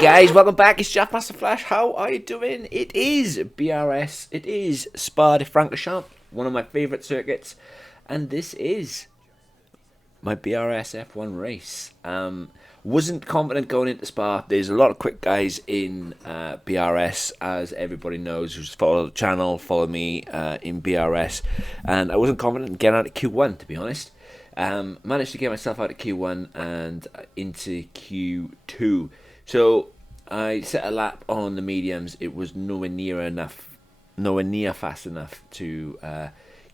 Guys, welcome back. It's Jafmasterflash. How are you doing? It is BRS. It is Spa de Francorchamps, one of my favourite circuits, and this is my BRS F1 race. Wasn't confident going into Spa. There's a lot of quick guys in BRS, as everybody knows who's followed the channel, followed me in BRS, and I wasn't confident in getting out of Q1, to be honest. Managed to get myself out of Q1 and into Q2. So I set a lap on the mediums. It was nowhere near fast enough to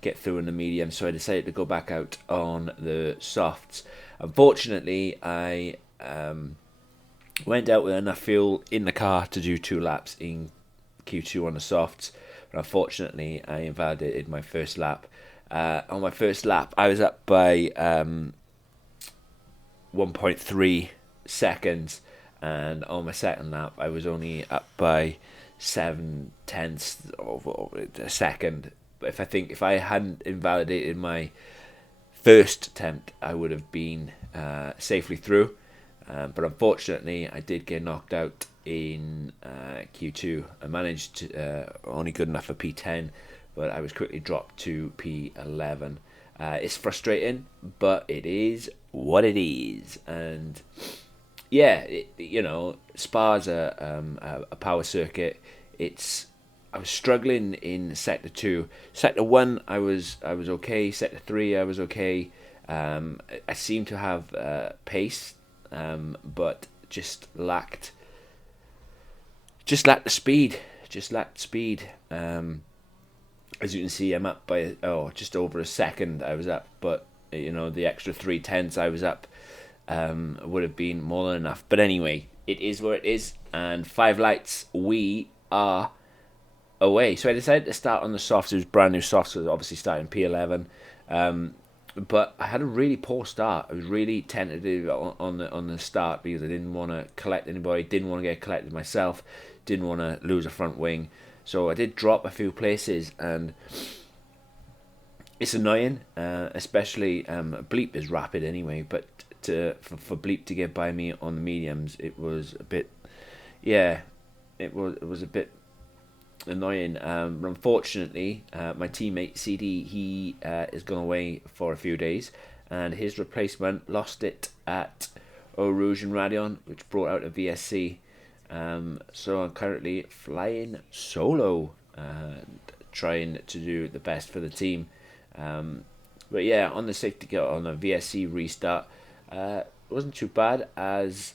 get through in the medium. So I decided to go back out on the softs. Unfortunately, I went out with enough fuel in the car to do 2 laps in Q2 on the softs. But unfortunately, I invalidated my first lap. On my first lap, I was up by 1.3 seconds. And on my second lap, I was only up by 7/10 of a second. But if I hadn't invalidated my first attempt, I would have been safely through. But unfortunately, I did get knocked out in Q2. I managed to only good enough for P10, but I was quickly dropped to P11. It's frustrating, but it is what it is, and yeah, Spa's a power circuit. I was struggling in sector 2. Sector 1, I was okay. Sector 3, I was okay. I seemed to have pace, but just lacked the speed. As you can see, I'm up by just over a second. I was up, but the extra 3/10 I was up would have been more than enough. But anyway, it is where it is, and 5 lights, we are away. So I decided to start on the softs. It was brand new softs, so obviously starting P11. But I had a really poor start. I was really tentative on the start because I didn't want to collect anybody, didn't want to get collected myself, didn't want to lose a front wing. So I did drop a few places, and it's annoying, especially Bleep is rapid anyway, but for Bleep to get by me on the mediums, it was a bit, it was a bit annoying. Unfortunately, my teammate CD, he is gone away for a few days, and his replacement lost it at Eau Rouge and Radion, which brought out a VSC. So I'm currently flying solo and trying to do the best for the team. But yeah, on the safety car, on the VSC restart, it wasn't too bad as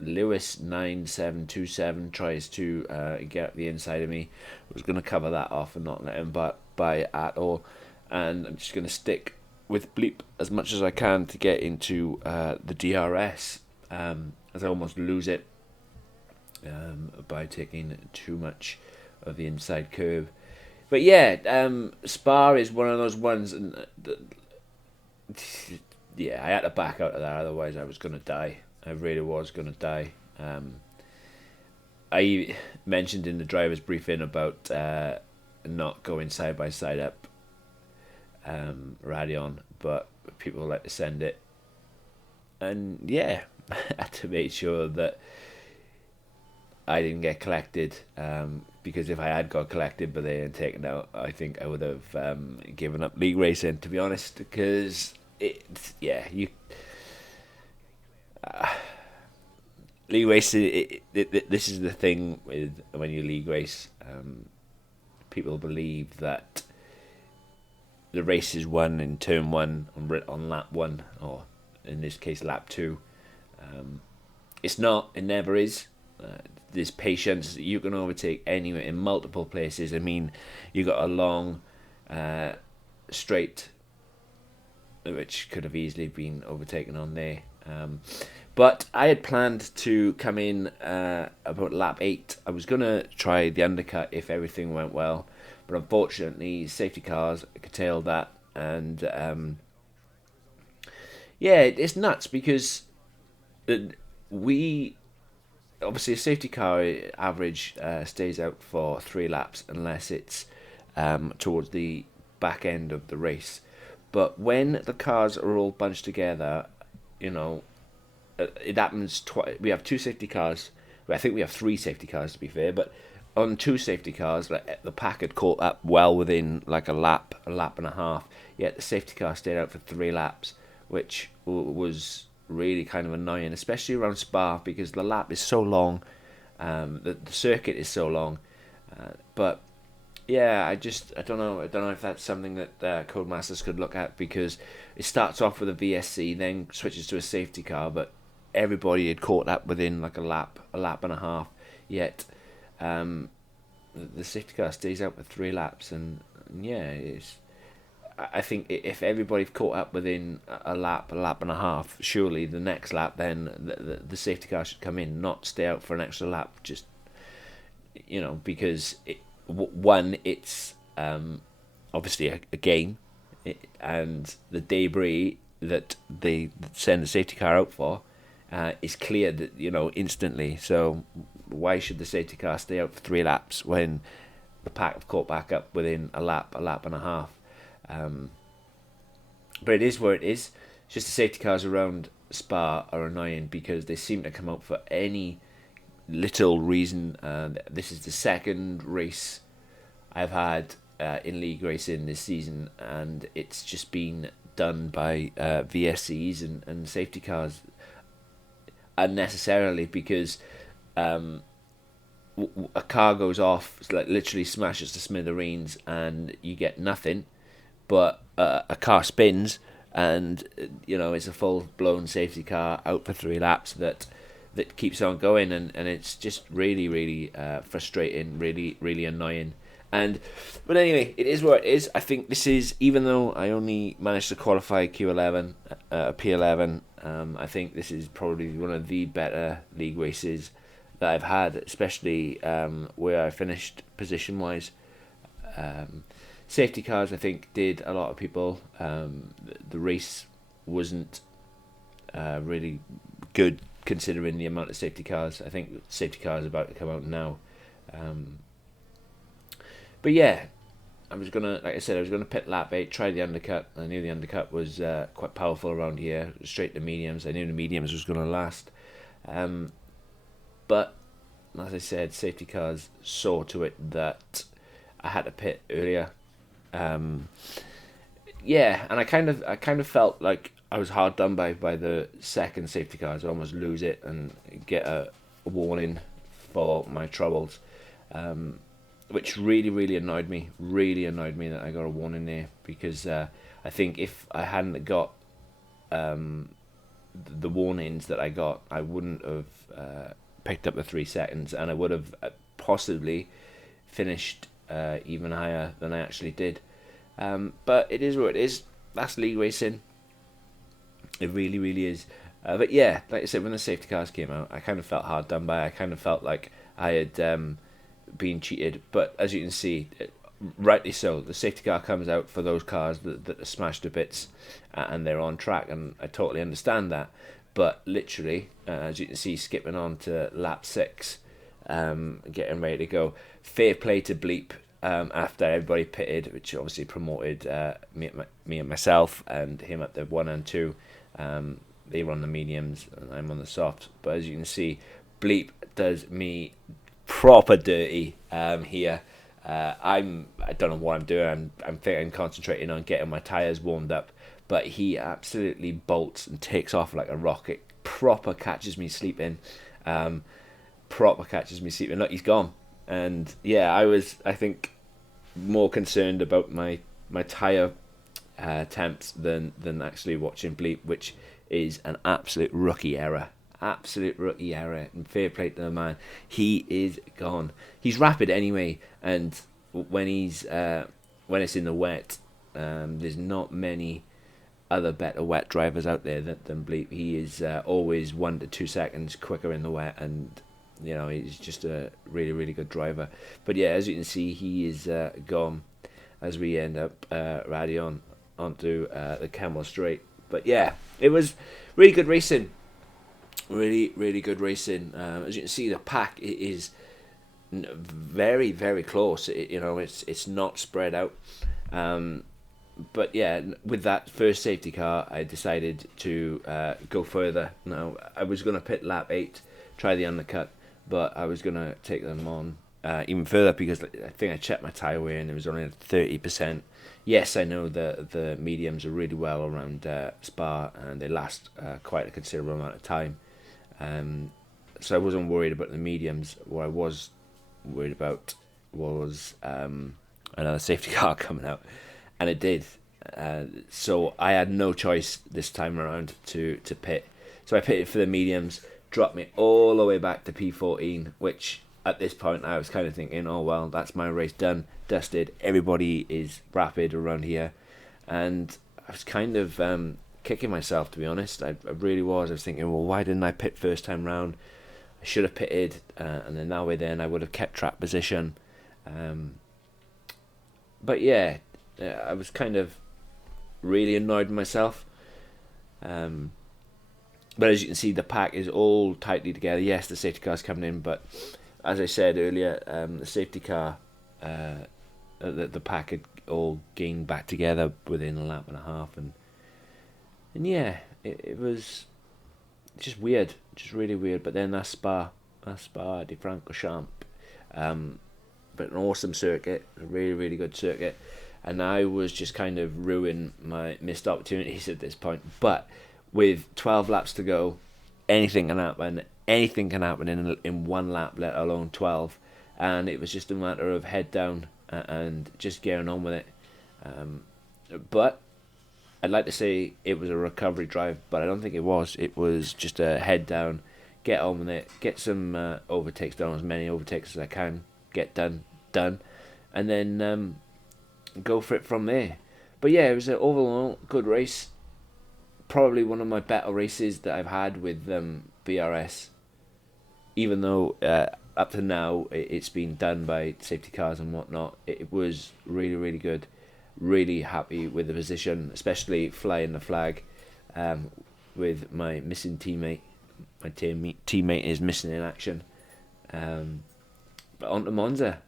Lewis 9727 tries to get the inside of me. I was going to cover that off and not let him by at all, and I'm just going to stick with Bleep as much as I can to get into the DRS, as I almost lose it by taking too much of the inside curve. But yeah, Spa is one of those ones, and I had to back out of that, otherwise I was going to die. I really was going to die. I mentioned in the driver's briefing about not going side by side up Radion, but people like to send it. And yeah, I had to make sure that I didn't get collected, because if I had got collected but they had taken out, I think I would have given up league racing, to be honest, because league racing, this is the thing with when you league race. People believe that the race is won in turn 1 on lap 1, or in this case lap 2. It's not. It never is. There's patience. You can overtake anywhere in multiple places. I mean, you got a long straight which could have easily been overtaken on there. But I had planned to come in about lap 8. I was going to try the undercut if everything went well, but unfortunately safety cars curtailed that, and it's nuts because obviously a safety car average stays out for 3 laps unless it's towards the back end of the race. But when the cars are all bunched together, it happens twice. We have two safety cars. Well, I think we have three safety cars, to be fair, but on two safety cars, like, the pack had caught up well within like a lap and a half. Yet the safety car stayed out for 3 laps, which was really kind of annoying, especially around Spa, because the lap is so long, the circuit is so long. But yeah, I don't know if that's something that Codemasters could look at, because it starts off with a VSC, then switches to a safety car, but everybody had caught up within like a lap and a half. Yet the safety car stays out for 3 laps, and yeah, I think if everybody caught up within a lap and a half, surely the next lap then the safety car should come in, not stay out for an extra lap. Just, because one, it's obviously a game, and the debris that they send the safety car out for is cleared, instantly. So why should the safety car stay out for 3 laps when the pack have caught back up within a lap and a half? But it is where it is. It's just the safety cars around Spa are annoying because they seem to come out for any little reason. This is the second race I've had in league racing this season, and it's just been done by VSCs and safety cars unnecessarily, because a car goes off, like literally smashes to smithereens, and you get nothing. But a car spins, and it's a full-blown safety car out for 3 laps that keeps on going, and it's just really, really frustrating, really, really annoying. But anyway, it is what it is. I think this is, even though I only managed to qualify Q11, P11, I think this is probably one of the better league races that I've had, especially where I finished position-wise. Safety cars, I think, did a lot of people. The race wasn't really good considering the amount of safety cars. I think safety cars are about to come out now. But yeah, like I said, I was gonna pit lap 8, try the undercut. I knew the undercut was quite powerful around here. Straight to mediums. I knew the mediums was gonna last. But as I said, safety cars saw to it that I had to pit earlier. Yeah, and I kind of felt like I was hard done by the second safety cars. I almost lose it and get a warning for my troubles, which really, really annoyed me. Really annoyed me that I got a warning there, because I think if I hadn't got the warnings that I got, I wouldn't have picked up the 3 seconds, and I would have possibly finished even higher than I actually did. But it is what it is. That's league racing. It really, really is. But yeah, like I said, when the safety cars came out, I kind of felt hard done by. I kind of felt like I had been cheated. But as you can see, rightly so, the safety car comes out for those cars that are smashed to bits, and they're on track, and I totally understand that. But literally, as you can see, skipping on to lap 6, getting ready to go. Fair play to Bleep. After everybody pitted, which obviously promoted me and myself, and him at the 1 and 2. They were on the mediums and I'm on the softs. But as you can see, Bleep does me proper dirty here. I don't know what I'm doing. I'm concentrating on getting my tyres warmed up, but he absolutely bolts and takes off like a rocket. Proper catches me sleeping. Look, he's gone. And yeah, I think, more concerned about my tyre temps than actually watching Bleep, which is an absolute rookie error. And fair play to the man. He is gone. He's rapid anyway, and when it's in the wet, there's not many other better wet drivers out there than Bleep. He is always 1 to 2 seconds quicker in the wet, and he's just a really, really good driver. But yeah, as you can see, he is gone as we end up riding onto the Camel Straight. But yeah, it was really good racing. Really, really good racing. As you can see, the pack is very, very close. It's not spread out. But yeah, with that first safety car, I decided to go further. Now, I was going to pit lap 8, try the undercut, but I was going to take them on even further because I think I checked my tyre wear and it was only at 30%. Yes, I know the mediums are really well around Spa and they last quite a considerable amount of time. So I wasn't worried about the mediums. What I was worried about was another safety car coming out. And it did. So I had no choice this time around to pit. So I pitted for the mediums, dropped me all the way back to P14, which at this point I was kind of thinking, oh well, that's my race done, dusted. Everybody is rapid around here. And I was kind of kicking myself, to be honest. I really was. I was thinking, well, why didn't I pit first time round? I should have pitted. And then that way then I would have kept track position. But yeah, I was kind of really annoyed with myself. But as you can see, the pack is all tightly together. Yes, the safety car's coming in, but as I said earlier, the safety car, the pack had all gained back together within a lap and a half, and yeah, it was just weird, just really weird. But then that Spa de Francorchamps, but an awesome circuit, a really, really good circuit. And I was just kind of ruining my missed opportunities at this point. But with 12 laps to go, anything can happen. Anything can happen in one lap, let alone 12. And it was just a matter of head down and just getting on with it. But I'd like to say it was a recovery drive, but I don't think it was. It was just a head down, get on with it, get some overtakes done, as many overtakes as I can, get done, and then go for it from there. But yeah, it was an overall good race. Probably one of my better races that I've had with BRS. Even though up to now it's been done by safety cars and whatnot, it was really, really good. Really happy with the position, especially flying the flag with my missing teammate. My teammate is missing in action. But on to Monza.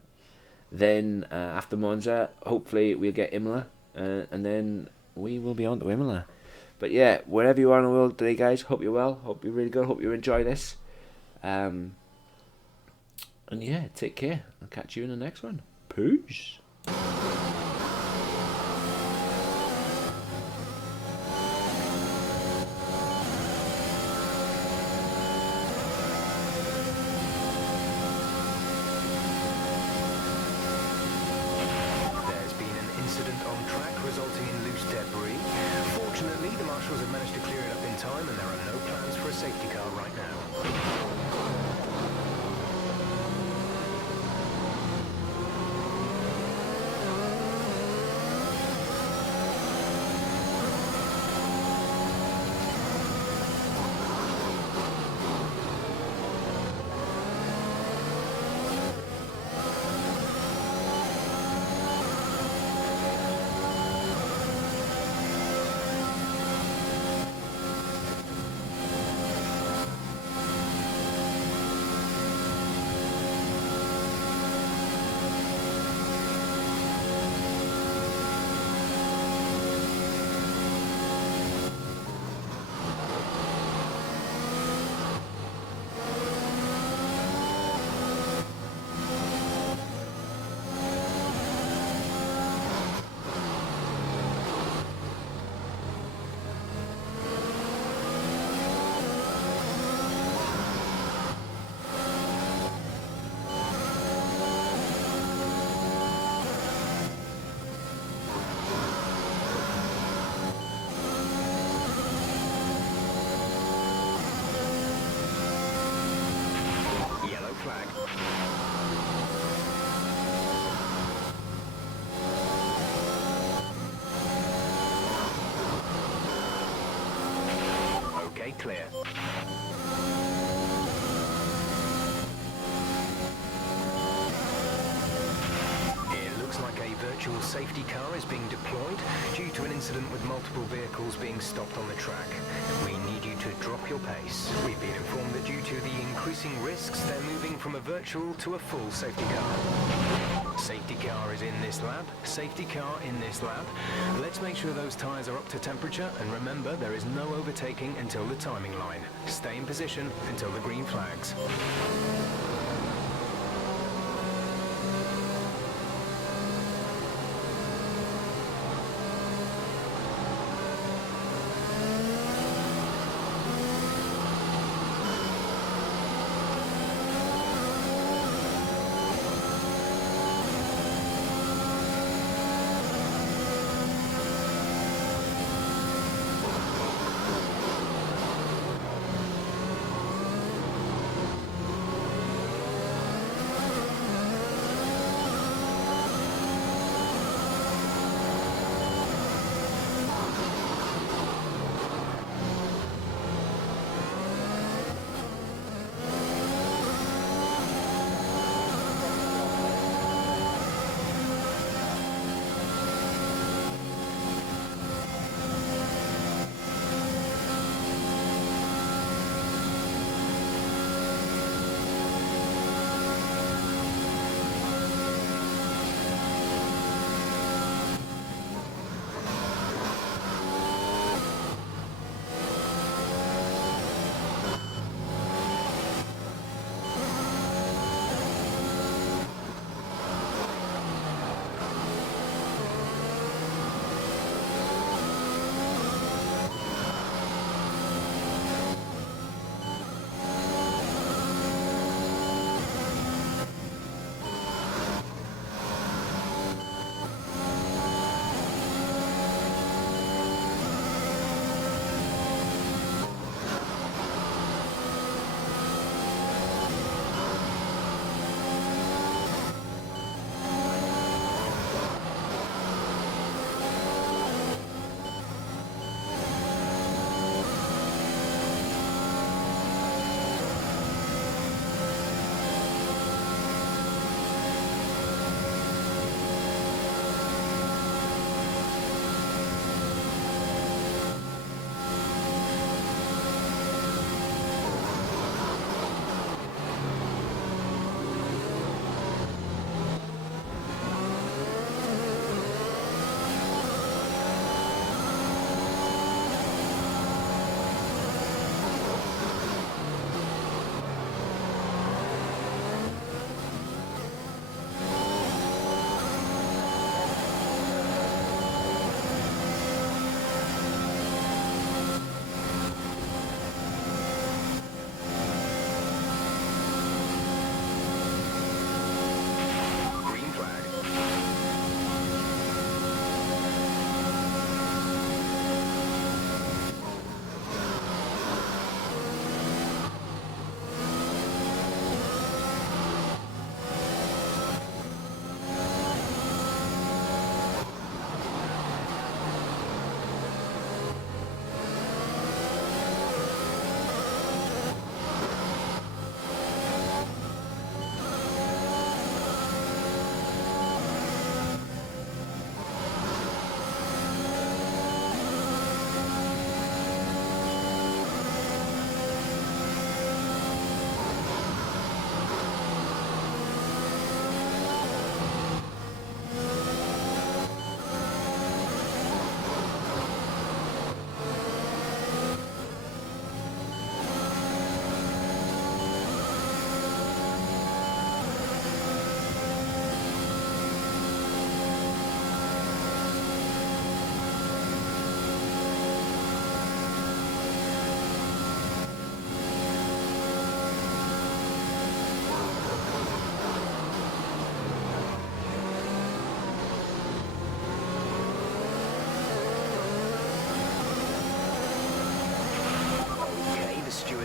Then after Monza, hopefully we'll get Imola, and then we will be on to Imola. But yeah, wherever you are in the world today, guys, hope you're well, hope you're really good, hope you enjoy this. And yeah, take care. I'll catch you in the next one. Peace. Resulting in loose debris. Fortunately, the marshals have managed to clear it up in time and there are no plans for a safety car right now. Clear. It looks like a virtual safety car is being deployed due to an incident with multiple vehicles being stopped on the track. We need you to drop your pace. We've been informed that due to the increasing risks, they're moving from a virtual to a full safety car. Safety car is in this lap. Safety car in this lap. Let's make sure those tyres are up to temperature, and remember, there is no overtaking until the timing line. Stay in position until the green flags.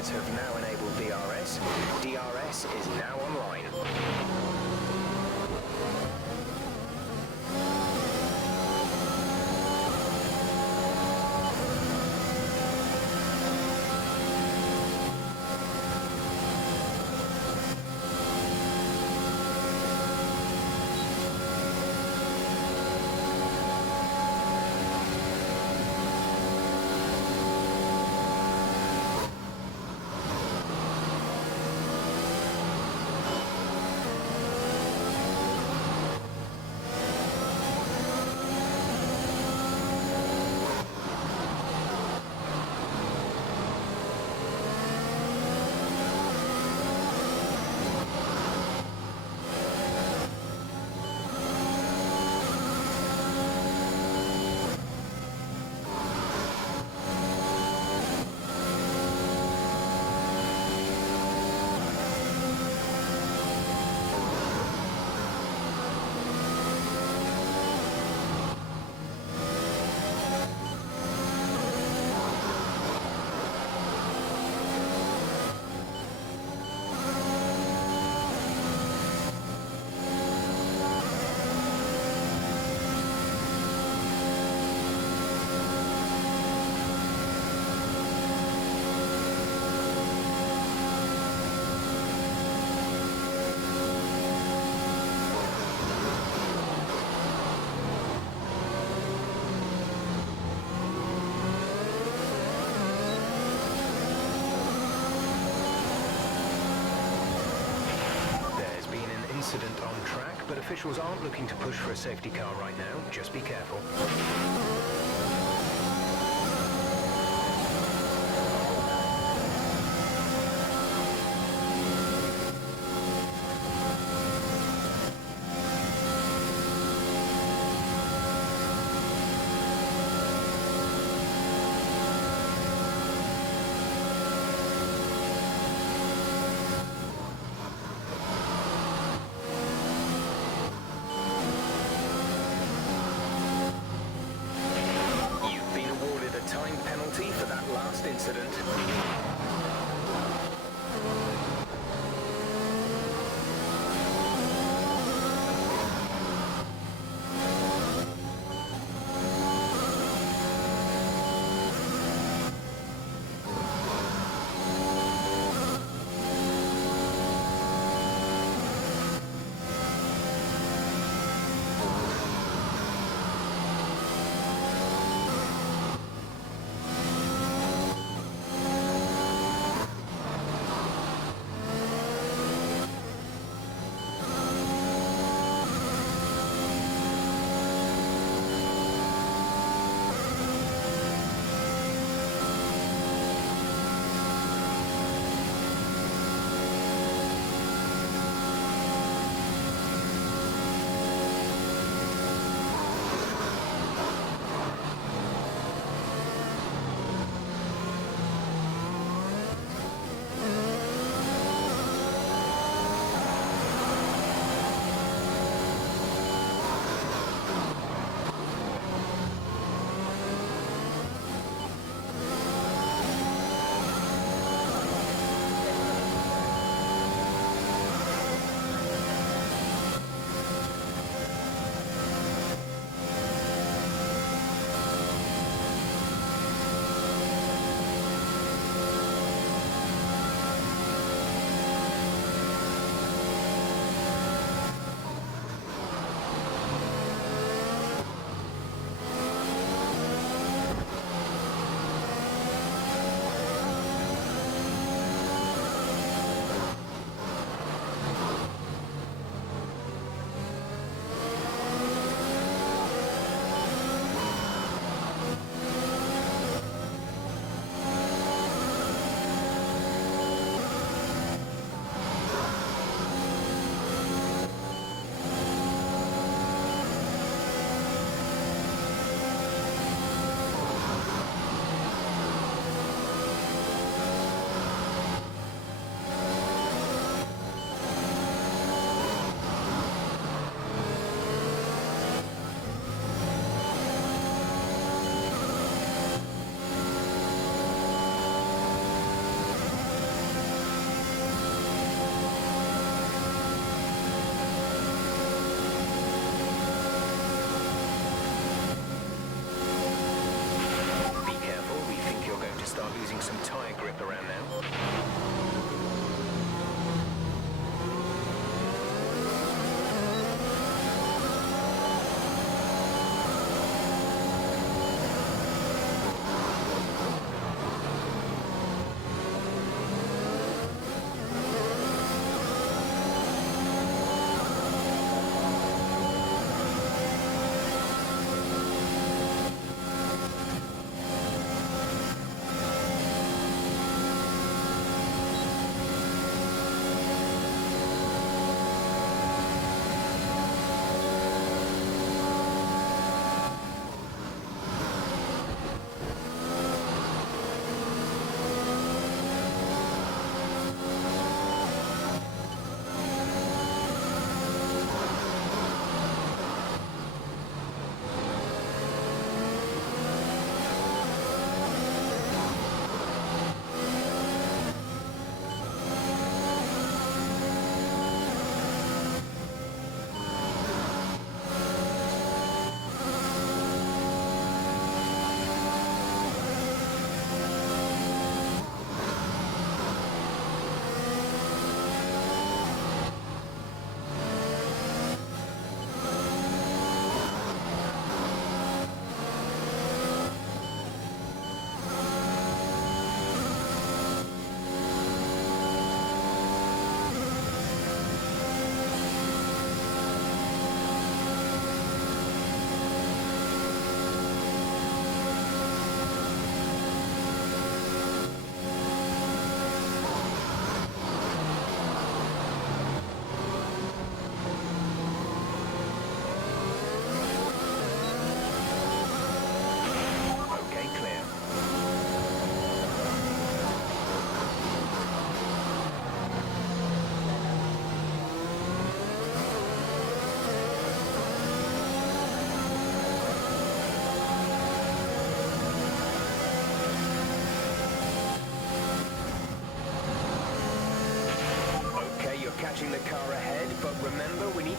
have now enabled DRS. DRS is now online. incident on track, but officials aren't looking to push for a safety car right now. Just be careful. Time penalty for that last incident.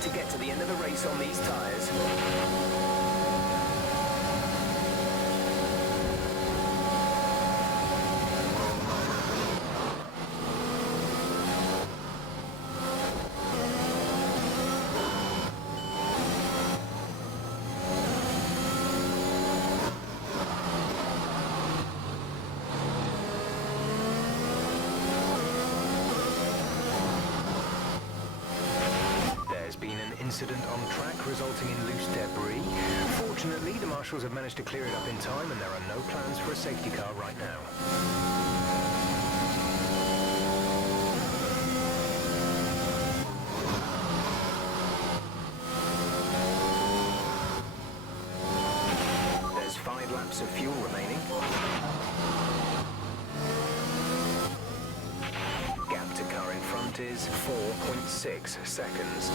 to get to the end of the race on these tyres. Incident on track resulting in loose debris. Fortunately, the marshals have managed to clear it up in time and there are no plans for a safety car right now. There's 5 laps of fuel remaining. Gap to car in front is 4.6 seconds.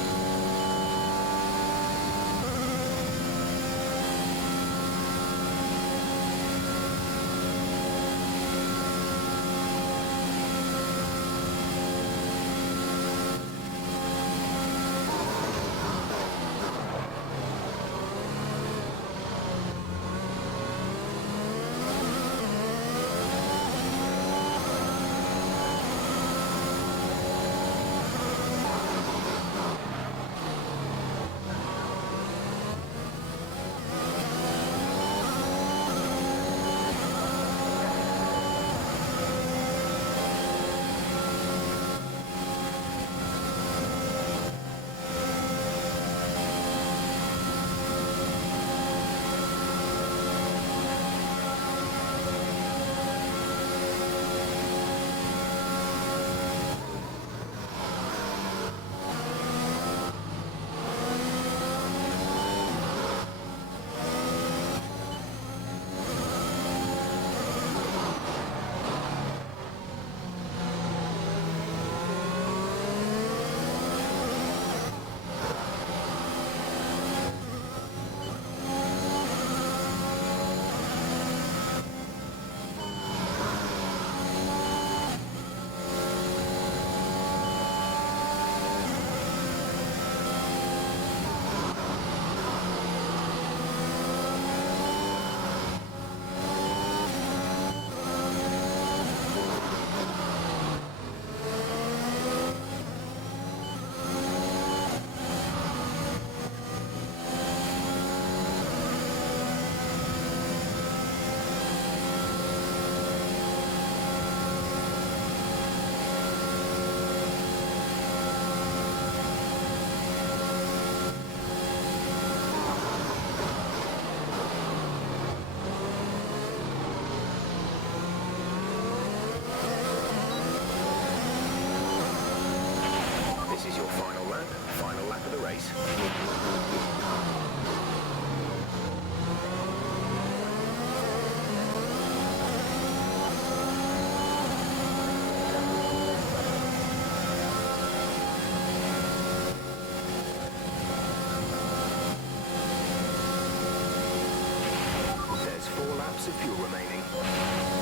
There's 4 laps of fuel remaining.